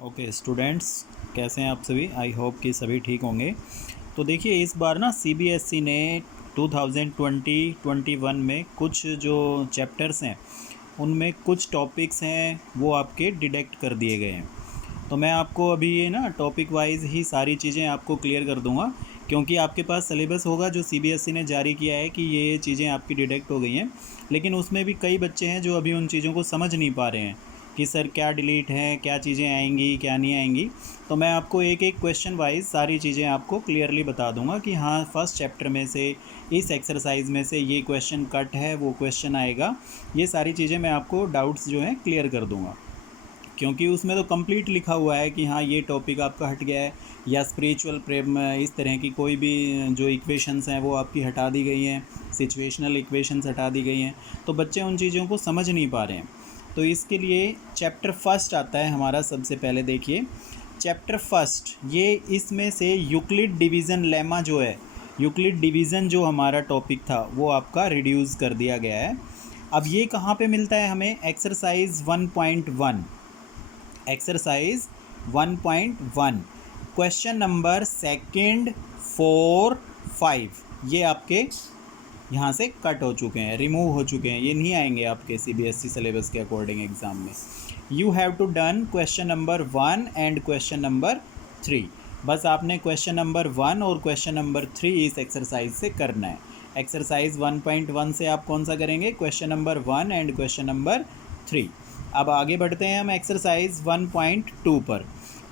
Okay students, कैसे हैं आप सभी। आई होप कि सभी ठीक होंगे। तो देखिए, इस बार ना सीबीएसई ने 2020-21 में कुछ जो चैप्टर्स हैं उनमें कुछ टॉपिक्स हैं वो आपके डिडक्ट कर दिए गए हैं। तो मैं आपको अभी ये ना टॉपिक वाइज ही सारी चीज़ें आपको क्लियर कर दूंगा, क्योंकि आपके पास सिलेबस होगा जो सीबीएसई ने जारी किया है कि ये चीज़ें आपकी डिडक्ट हो गई हैं, लेकिन उसमें भी कई बच्चे हैं जो अभी उन चीज़ों को समझ नहीं पा रहे हैं कि सर क्या डिलीट है, क्या चीज़ें आएंगी, क्या नहीं आएंगी। तो मैं आपको एक एक क्वेश्चन वाइज सारी चीज़ें आपको क्लियरली बता दूंगा कि हाँ, फर्स्ट चैप्टर में से इस एक्सरसाइज में से ये क्वेश्चन कट है, वो क्वेश्चन आएगा। ये सारी चीज़ें मैं आपको डाउट्स जो हैं क्लियर कर दूंगा, क्योंकि उसमें तो कंप्लीट लिखा हुआ है कि हाँ ये टॉपिक आपका हट गया है, या स्पिरिचुअल प्रेम इस तरह की कोई भी जो इक्वेशंस हैं वो आपकी हटा दी गई हैं, सिचुएशनल इक्वेशंस हटा दी गई हैं। तो बच्चे उन चीज़ों को समझ नहीं पा रहे हैं। तो इसके लिए चैप्टर फर्स्ट आता है हमारा। सबसे पहले देखिए चैप्टर फर्स्ट, ये इसमें से यूक्लिड डिवीज़न लेमा जो है, यूक्लिड डिवीज़न जो हमारा टॉपिक था वो आपका रिड्यूस कर दिया गया है। अब ये कहाँ पे मिलता है हमें? Exercise 1.1, exercise 1.1 question number second, 4, 5 ये आपके यहाँ से कट हो चुके हैं, रिमूव हो चुके हैं, ये नहीं आएंगे आपके सीबीएसई सिलेबस के अकॉर्डिंग एग्ज़ाम में। You have to done question number 1 and question number 3। बस आपने क्वेश्चन नंबर 1 और क्वेश्चन नंबर 3 इस एक्सरसाइज से करना है। एक्सरसाइज 1.1 से आप कौन सा करेंगे? Question number 1 and question number 3। अब आगे बढ़ते हैं हम एक्सरसाइज 1.2 पर।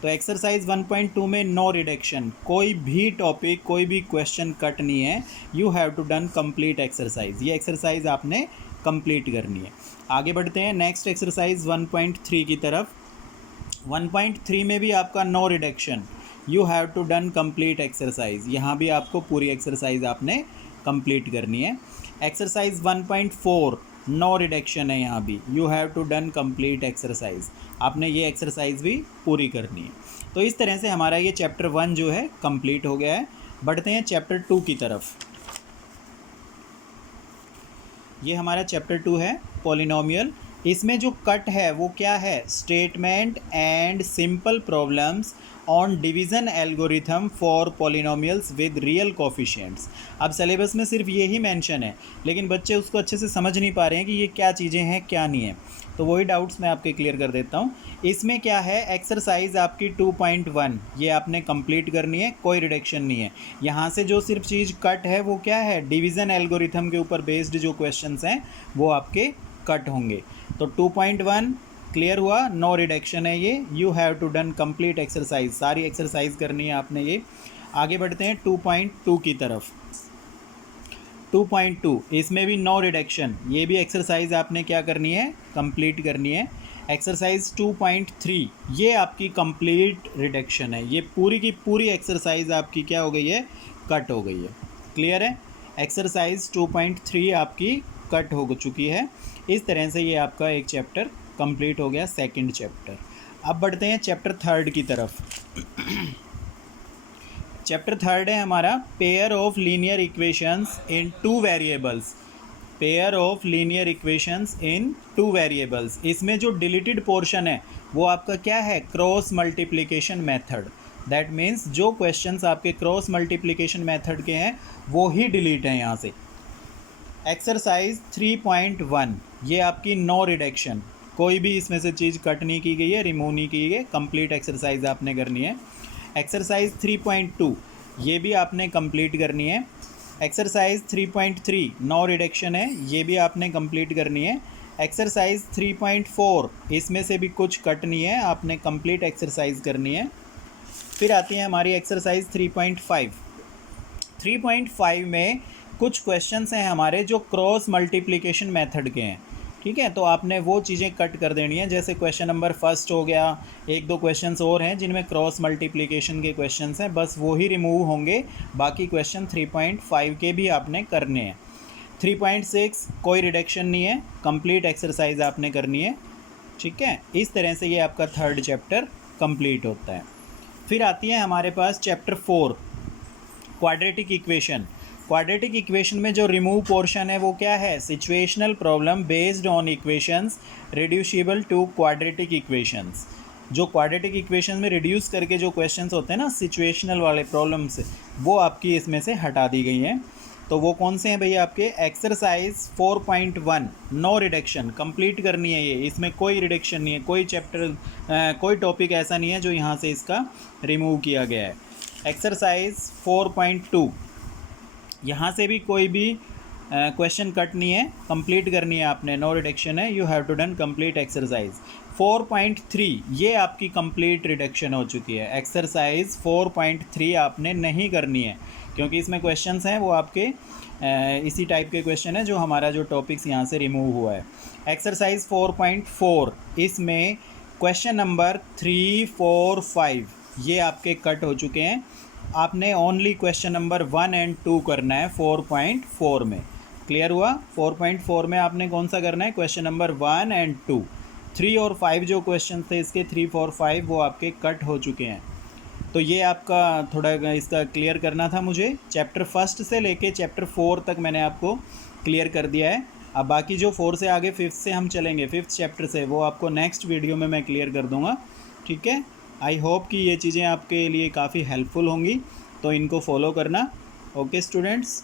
तो एक्सरसाइज 1.2 में नो रिडक्शन, कोई भी टॉपिक, कोई भी क्वेश्चन कट नहीं है। You have to done complete exercise, ये एक्सरसाइज आपने कंप्लीट करनी है। आगे बढ़ते हैं नेक्स्ट एक्सरसाइज 1.3 की तरफ। 1.3 में भी आपका no reduction, you have to done complete exercise, यहाँ भी आपको पूरी एक्सरसाइज आपने कंप्लीट करनी है। एक्सरसाइज 1.4 नो रिडक्शन है, यहाँ भी you have to done complete exercise, आपने ये एक्सरसाइज भी पूरी करनी है। तो इस तरह से हमारा ये चैप्टर 1 जो है कंप्लीट हो गया है। बढ़ते हैं चैप्टर 2 की तरफ। ये हमारा चैप्टर 2 है पॉलिनोमियल। इसमें जो कट है वो क्या है? Statement and simple problems on division algorithm for polynomials with real coefficients. अब सिलेबस में सिर्फ ये ही मेंशन है, लेकिन बच्चे उसको अच्छे से समझ नहीं पा रहे हैं कि ये क्या चीज़ें हैं, क्या नहीं है। तो वही डाउट्स मैं आपके क्लियर कर देता हूँ। इसमें क्या है? एक्सरसाइज आपकी 2.1 ये आपने कंप्लीट करनी है, कोई रिडक्शन नहीं है। यहाँ से जो सिर्फ चीज़ कट है वो क्या है? डिवीज़न एल्गोरिथम के ऊपर बेस्ड जो क्वेश्चंस हैं वो आपके कट होंगे। तो 2.1 क्लियर हुआ, नो रिडक्शन है ये। You have to done complete exercise, सारी एक्सरसाइज करनी है आपने ये। आगे बढ़ते हैं 2.2 की तरफ। 2.2 इसमें भी नो रिडक्शन, ये भी एक्सरसाइज आपने क्या करनी है? कंप्लीट करनी है। एक्सरसाइज 2.3 ये आपकी कंप्लीट रिडक्शन है, ये पूरी की पूरी एक्सरसाइज आपकी क्या हो गई है? कट हो गई है। क्लियर है? एक्सरसाइज 2.3 आपकी कट हो चुकी है। इस तरह से ये आपका एक चैप्टर कंप्लीट हो गया, सेकंड चैप्टर। अब बढ़ते हैं चैप्टर 3 की तरफ। चैप्टर 3 है हमारा pair of linear equations in 2 variables. Pair of linear equations in 2 variables. इसमें जो डिलीटेड पोर्शन है वो आपका क्या है? Cross multiplication method. That means जो क्वेश्चंस आपके क्रॉस मल्टीप्लिकेशन मेथड के हैं वो ही डिलीट हैं यहाँ से। एक्सरसाइज 3.1 ये आपकी नो रिडक्शन, कोई भी इसमें से चीज़ कट नहीं की गई है, रिमूव नहीं की गई है, कंप्लीट एक्सरसाइज आपने करनी है। एक्सरसाइज 3.2 ये भी आपने कंप्लीट करनी है। एक्सरसाइज 3.3 नो रिडक्शन है, ये भी आपने कंप्लीट करनी है। एक्सरसाइज 3.4 इसमें से भी कुछ कट नहीं है, आपने कंप्लीट एक्सरसाइज करनी है। फिर आती है हमारी एक्सरसाइज 3.5। 3.5 में कुछ क्वेश्चंस हैं हमारे जो क्रॉस मल्टीप्लिकेशन मेथड के हैं, ठीक है। तो आपने वो चीज़ें कट कर देनी है, जैसे क्वेश्चन नंबर फर्स्ट हो गया, एक दो क्वेश्चंस और हैं जिनमें क्रॉस मल्टीप्लिकेशन के क्वेश्चंस हैं, बस वो ही रिमूव होंगे। बाकी क्वेश्चन 3.5 के भी आपने करने हैं। 3.6 कोई रिडक्शन नहीं है, कंप्लीट एक्सरसाइज आपने करनी है, ठीक है। इस तरह से ये आपका 3rd चैप्टर कंप्लीट होता है। फिर आती है हमारे पास chapter 4 quadratic equation. Quadratic equation में जो रिमूव पोर्शन है वो क्या है? Situational problem based on equations reducible to quadratic equations. जो क्वाड्रेटिक इक्वेशन में रिड्यूस करके जो क्वेश्चंस होते हैं ना सिचुएशनल वाले प्रॉब्लम्स, वो आपकी इसमें से हटा दी गई हैं। तो वो कौन से हैं भैया आपके? एक्सरसाइज 4.1 नो रिडक्शन कंप्लीट करनी है ये, इसमें कोई रिडक्शन नहीं है, कोई चैप्टर कोई टॉपिक ऐसा नहीं है जो यहाँ से इसका रिमूव किया गया है। एक्सरसाइज 4.2 यहाँ से भी कोई भी क्वेश्चन कट नहीं है, कंप्लीट करनी है आपने, नो रिडक्शन है, you have to done complete exercise. 4.3 ये आपकी कंप्लीट रिडक्शन हो चुकी है। एक्सरसाइज 4.3 आपने नहीं करनी है क्योंकि इसमें क्वेश्चंस हैं वो आपके इसी टाइप के क्वेश्चन है जो हमारा जो टॉपिक्स यहाँ से रिमूव हुआ है। एक्सरसाइज 4.4 इसमें क्वेश्चन नंबर 3, 4, 5 ये आपके कट हो चुके हैं। आपने ओनली क्वेश्चन नंबर 1 और 2 करना है 4.4 में। क्लियर हुआ? 4.4 में आपने कौन सा करना है? क्वेश्चन नंबर 1 और 2। 3 और 5 जो क्वेश्चन थे इसके 3, 4, 5 वो आपके कट हो चुके हैं। तो ये आपका थोड़ा इसका क्लियर करना था मुझे। चैप्टर फर्स्ट से लेके चैप्टर 4 तक मैंने आपको क्लियर कर दिया है। अब बाकी जो 4 से आगे 5th से हम चलेंगे, 5th चैप्टर से, वो आपको नेक्स्ट वीडियो में मैं क्लियर कर दूंगा। ठीक है, आई होप कि ये चीज़ें आपके लिए काफ़ी हेल्पफुल होंगी, तो इनको फॉलो करना। Okay students.